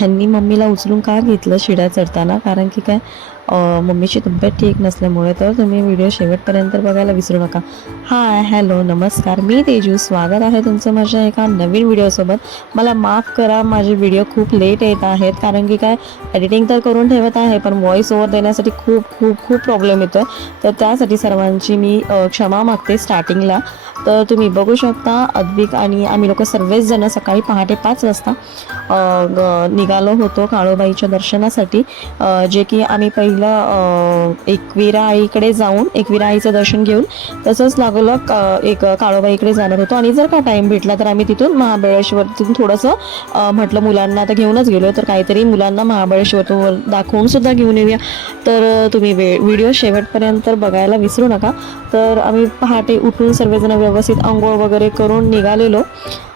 ह्यांनी मम्मीला उचलून का घेतलं शिड्या चढताना? कारण की काय मम्मीची तब्येत ठीक नसल्यामुळे तर तुम्ही व्हिडिओ शेवटपर्यंत बघायला विसरू नका. हाय हॅलो नमस्कार. मी तेजू. स्वागत आहे तुमचं माझ्या एका नवीन व्हिडिओसोबत. मला माफ करा माझे व्हिडिओ खूप लेट येत आहेत कारण की काय एडिटिंग तर करून ठेवत आहे पण व्हॉइस ओव्हर देण्यासाठी खूप खूप खूप प्रॉब्लेम येतो तर त्यासाठी सर्वांची मी क्षमा मागते स्टार्टिंगला तर तुम्ही बघू शकता अद्विक आणि आम्ही लोक सर्वच जण सकाळी पहाटे पाच वाजता निघालो होतो काळोबाईच्या दर्शनासाठी. जे की आम्ही पहिलं अ, एकविरा आईकडे जाऊन एकविरा आईचं दर्शन घेऊन तसंच लागलं का एक काळोबाईकडे जाणार होतो. आणि जर का टाईम भेटला तर आम्ही तिथून महाबळेश्वर तिथून थोडंसं म्हटलं मुलांना आता घेऊनच गेलो तर काहीतरी मुलांना महाबळेश्वर दाखवून सुद्धा घेऊन येऊया. तर तुम्ही वे व्हिडिओ शेवटपर्यंत बघायला विसरू नका. तर आम्ही पहाटे उठून सर्वजण व्यवस्थित आंघोळ वगैरे करून निघालेलो.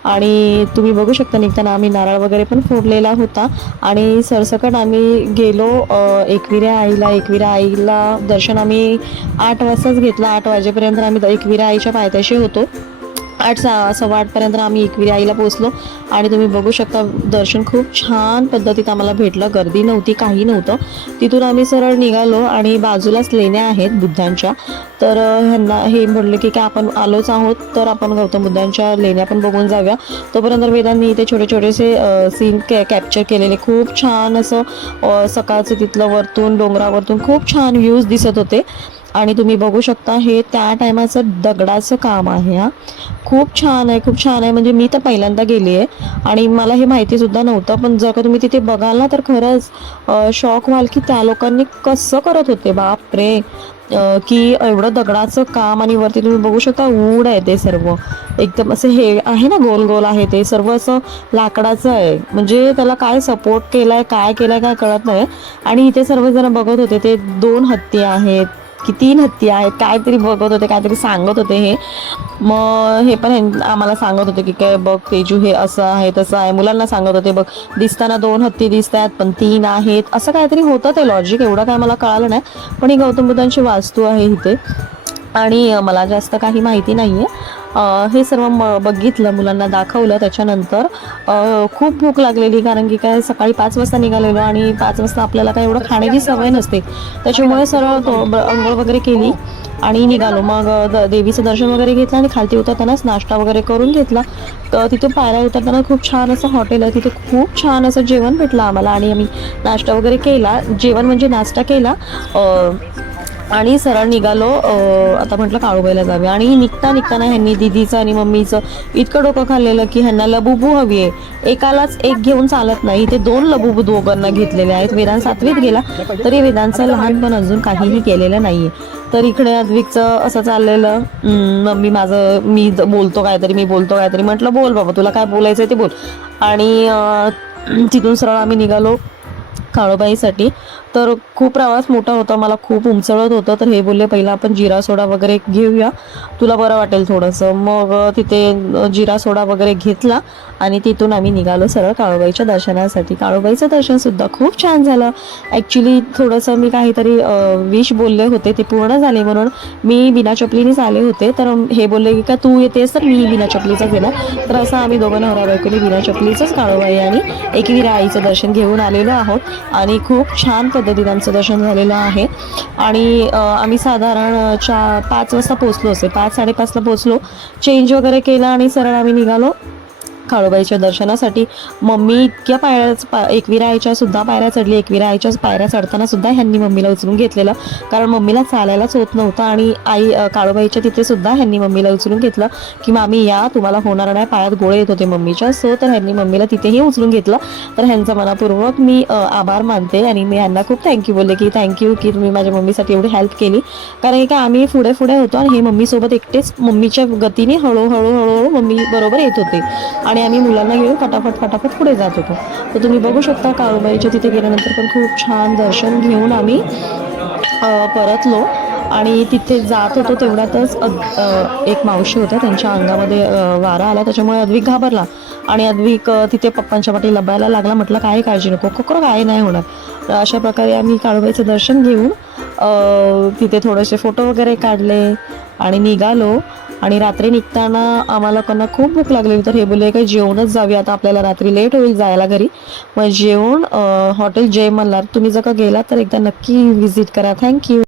आणि तुम्ही बघू शकता निघताना आम्ही नारळ वगैरे पण फोडलेला होता. आणि सरसकट आम्ही गेलो अ, एकविरा आईला एकविरा आईला दर्शन आम्ही आठ वाजताच घेतलं. आठ वाजेपर्यंत आम्ही एकविरा आईच्या पायथ्याशी होतो. आठ सहा सव्वा आठपर्यंत आम्ही एकविरी आईला पोहोचलो. आणि तुम्ही बघू शकता दर्शन खूप छान पद्धतीत आम्हाला भेटलं. गर्दी नव्हती काही नव्हतं. तिथून आम्ही सरळ निघालो आणि बाजूलाच लेण्या आहेत बुद्धांच्या. तर ह्यांना हे म्हटलं की काय आपण आलोच आहोत तर आपण गौतम बुद्धांच्या लेण्या पण बघून जाऊया. तोपर्यंत वेदांनी इथे छोटे छोटेसे सीन कॅप्चर केलेले. खूप छान असं सकाळचं तिथलं वरतून डोंगरावरतून खूप छान व्ह्यूज दिसत होते. आणि तुम्ही बघू शकता हे त्या टायमाचं दगडाचं काम आहे हा. खूप छान आहे खूप छान आहे. म्हणजे मी तर पहिल्यांदा गेली आहे आणि मला हे माहितीसुद्धा नव्हतं पण जर का तुम्ही तिथे बघाल ना तर खरंच शॉक व्हाल की त्या लोकांनी कसं करत होते. बाप रे की एवढं दगडाचं काम आणि वरती तुम्ही बघू शकता ऊड आहे ते सर्व. एकदम असं हे आहे ना गोल गोल आहे ते सर्व असं लाकडाचं आहे. म्हणजे त्याला काय सपोर्ट केला आहे काय केलाय काय कळत नाही. आणि इथे सर्वजण बघत होते ते दोन हत्ती आहेत की तीन हत्ती आहेत. काहीतरी बघत होते काहीतरी सांगत होते हे. मग हे पण आम्हाला सांगत होते की काय बघ तेजू हे असं आहे तसं आहे. मुलांना सांगत होते बघ दिसताना दोन हत्ती दिसत आहेत पण तीन आहेत. असं काहीतरी होतं ते लॉजिक एवढं काय मला कळालं नाही. पण ही गौतम बुद्धांची वास्तू आहे इथे. आणि मला जास्त काही माहिती नाही आहे हे सर्व म बघितलं मुलांना दाखवलं. त्याच्यानंतर खूप भूक लागलेली कारण की काय सकाळी पाच वाजता निघालेलो आणि पाच वाजता आपल्याला काय एवढं खाण्याची सवय नसते. त्याच्यामुळे सरळ तो ब- अंघोळ वगैरे केली आणि निघालो. मग द- देवीचं दर्शन वगैरे घेतलं आणि खालती उतरतानाच नाश्ता वगैरे करून घेतला. तर तिथे पायऱ्या उतरताना खूप छान असं हॉटेल आहे. तिथे खूप छान असं जेवण भेटलं आम्हाला आणि आम्ही नाश्ता वगैरे केला. जेवण म्हणजे नाश्ता केला. आणि सरळ निघालो आता म्हटलं काळूबाईला जाऊया. आणि निघता निघताना ह्यांनी दिदीचं आणि मम्मीचं इतकं डोकं खाल्लेलं की ह्यांना लबुबू हवी आहे. एकालाच एक घेऊन चालत नाही. ते दोन लबुबू दोघांना घेतलेले आहेत. वेदांत सातवीत गेला तरी वेदांचं लहानपण अजून काहीही केलेलं नाहीये. तर इकडे अद्विकचं असं चाललेलं मम्मी माझं मी बोलतो काहीतरी मी बोलतो काहीतरी. म्हटलं बोल बाबा तुला काय बोलायचं ते बोल. आणि तिथून सरळ आम्ही निघालो काळोबाईसाठी. तर खूप प्रवास मोठा होता मला खूप उंचळत होतं. तर हे बोलले पहिला आपण जिरा सोडा वगैरे घेऊया. तुला बरं वाटेल थोडंसं. मग तिथे जिरा सोडा वगैरे घेतला आणि तिथून आम्ही निघालो सरळ काळोबाईच्या दर्शनासाठी. काळोबाईचं दर्शनसुद्धा खूप छान झालं. ॲक्च्युली थोडंसं मी काहीतरी विश बोलले होते ते पूर्ण झाले म्हणून मी बिना चपलीनेच आले होते. तर हे बोलले की का तू येतेस तर मी बिना चपलीचाच येणार. तर असं आम्ही दोघं नवरा बायकोनी बिना चपलीचंच काळोबाई आणि एकवीरा आईचं दर्शन घेऊन आलेलो आहोत. आणि खूप छान पद्धतीने आमचं दर्शन झालेलं आहे. आणि आम्ही साधारण चा पाच वाजता पोचलो असे. पाच साडेपाचला पोचलो चेंज वगैरे केला आणि सरळ आम्ही निघालो. काळूबाईच्या दर्शनासाठी मम्मी इतक्या पायऱ्या पा एकविरा आईच्या सुद्धा पायऱ्या चढली एकविरा आईच्या पायऱ्या चढताना सुद्धा ह्यांनी मम्मीला उचलून घेतलेलं. कारण मम्मीला चालायलाच होत नव्हतं आणि आई काळोबाईच्या काळूबाईच्या तिथे सुद्धा ह्यांनी मम्मीला उचलून घेतलं की मामी या तुम्हाला होणार नाही पायात गोळे येत होते मम्मीच्या. सो तर ह्यांनी मम्मीला तिथेही उचलून घेतलं. तर ह्यांचा मनापूर्वक मी आभार मानते आणि मी ह्यांना खूप थँक्यू बोलले की थँक्यू की तुम्ही माझ्या मम्मीसाठी एवढी हेल्प केली. कारण की आम्ही पुढे पुढे होतो आणि हे मम्मीसोबत एकटेच मम्मीच्या गतीने हळूहळू हळूहळू मम्मी बरोबर येत होते. आणि आम्ही मुलांना घेऊन फटाफट फटाफट पुढे जात होतो. तर तुम्ही बघू शकता काळूबाईच्या तिथे गेल्यानंतर पण खूप छान दर्शन घेऊन आम्ही परतलो. आणि तिथे जात होतो तेवढ्यातच अद- एक मावशी होत्या त्यांच्या अंगामध्ये वारा आला. त्याच्यामुळे अद्विक घाबरला. आणि अद्विक तिथे पप्पांच्या पाठी लबायला लागला. म्हटलं काही काळजी नको कोकरो काय नाही होणार. तर अशा प्रकारे आम्ही काळूबाईचं दर्शन घेऊन तिथे थोडेसे फोटो वगैरे काढले आणि निघालो. आणि रात्री निघताना आम्हाला लोकांना खूप भूक लागलेली. तर हे बोलले काही जेवणच जाऊया आता आपल्याला रात्री लेट होईल जायला घरी. मग जेवण हॉटेल जय मल्हार तुम्ही जर का गेलात तर एकदा नक्की व्हिजिट करा. थँक्यू